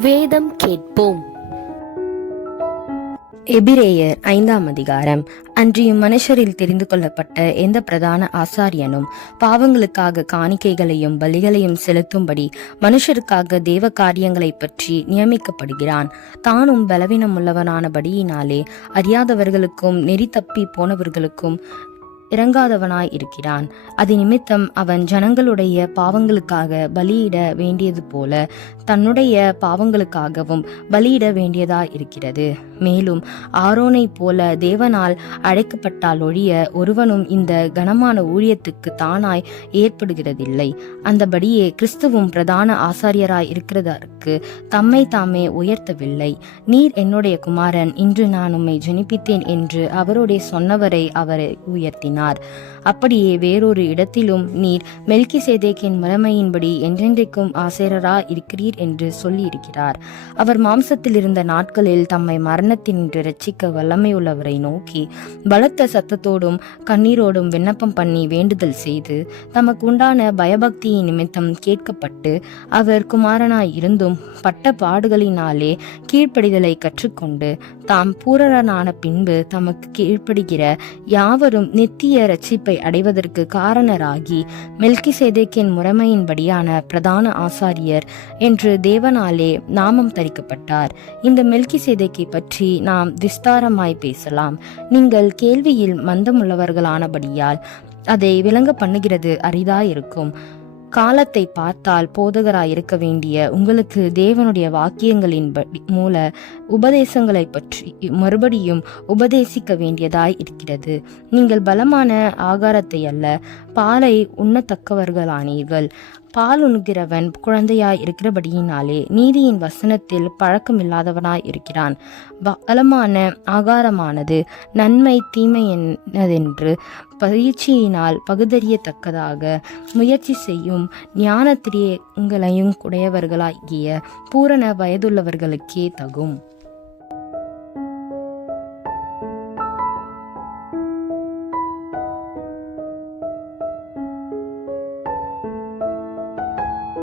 வேதம் கேட்போம். எபிரேயர் ஐந்தாம் அதிகாரம். அன்றியும் மனுஷரில் தெரிந்து கொள்ளப்பட்ட எந்த பிரதான ஆசாரியனும் பாவங்களுக்காக காணிக்கைகளையும் பலிகளையும் செலுத்தும்படி மனுஷருக்காக தேவ காரியங்களைப் பற்றி நியமிக்கப்படுகிறான். தானும் பலவீனம் உள்ளவனானபடியினாலே அறியாதவர்களுக்கும் நெறி தப்பி போனவர்களுக்கும் இறங்காதவனாய் இருக்கிறான். அது நிமித்தம் அவன் ஜனங்களுடைய பாவங்களுக்காக பலியிட வேண்டியது போல தன்னுடைய பாவங்களுக்காகவும் பலியிட வேண்டியதாய் இருக்கிறது. மேலும் ஆரோனை போல தேவனால் அழைக்கப்பட்டால் ஒழிய ஒருவனும் இந்த கனமான ஊழியத்துக்கு தானாய் ஏற்படுகிறதில்லை. அந்தபடியே கிறிஸ்துவும் பிரதான ஆசாரியராய் இருக்கிறதற்கு தம்மை தாமே உயர்த்தவில்லை. நீர் என்னுடைய குமாரன் இன்று நான் உம்மை ஜெனிப்பித்தேன் என்று அவருடைய சொன்னவரை அவரை உயர்த்தினார். கூறினார். அப்படியே வேறொரு இடத்திலும் நீர் மெல்கி சேதேக்கின் முறைமையின்படி என்றென்றைக்கும் ஆசேரரா இருக்கிறீர் என்று சொல்லியிருக்கிறார். அவர் மாம்சத்தில் இருந்த நாட்களில் தம்மை மரணத்தினின்று ரட்சிக்க வல்லமையுள்ளவரை நோக்கி பலத்த சத்தத்தோடும் கண்ணீரோடும் விண்ணப்பம் பண்ணி வேண்டுதல் செய்து தமக்கு உண்டான பயபக்தியின் நிமித்தம் கேட்கப்பட்டு அவர் குமாரனாய் இருந்தும் பட்ட பாடுகளினாலே கீழ்ப்படிதலை கற்றுக்கொண்டு தாம் பூரணனான பின்பு தமக்கு கீழ்ப்படுகிற யாவரும் நித்திய ரட்சிப்பை அடைவதற்கு காரணராகி மெல்கி சேதேக்கின் முறைமையின்படியான பிரதான ஆசாரியர் என்று தேவனாலே நாமம் தரிக்கப்பட்டார். இந்த மெல்கி சேதேக்கை பற்றி நாம் விஸ்தாரமாய் பேசலாம். நீங்கள் கேள்வியில் மந்தமுள்ளவர்களானபடியால் அதை விளங்க பண்ணுகிறது அரிதாயிருக்கும். காலத்தை பார்த்தால் போதகராயிருக்க வேண்டிய உங்களுக்கு தேவனுடைய வாக்கியங்களின் மூல உபதேசங்களை பற்றி மறுபடியும் உபதேசிக்க வேண்டியதாய் இருக்கிறது. நீங்கள் பலமான ஆகாரத்தை அல்ல பாலை உண்ணத்தக்கவர்களானீர்கள். பால் உண்கிறவன் குழந்தையாய் இருக்கிறபடியினாலே நீதியின் வசனத்தில் பழக்கமில்லாதவனாய் இருக்கிறான். பலமான ஆகாரமானது நன்மை தீமை என்னதென்று பயிற்சியினால் பகுதறியத்தக்கதாக முயற்சி செய்யும் ஞானத்திரியங்களையும் உடையவர்களாகிய பூரண வயதுள்ளவர்களுக்கே தகும்.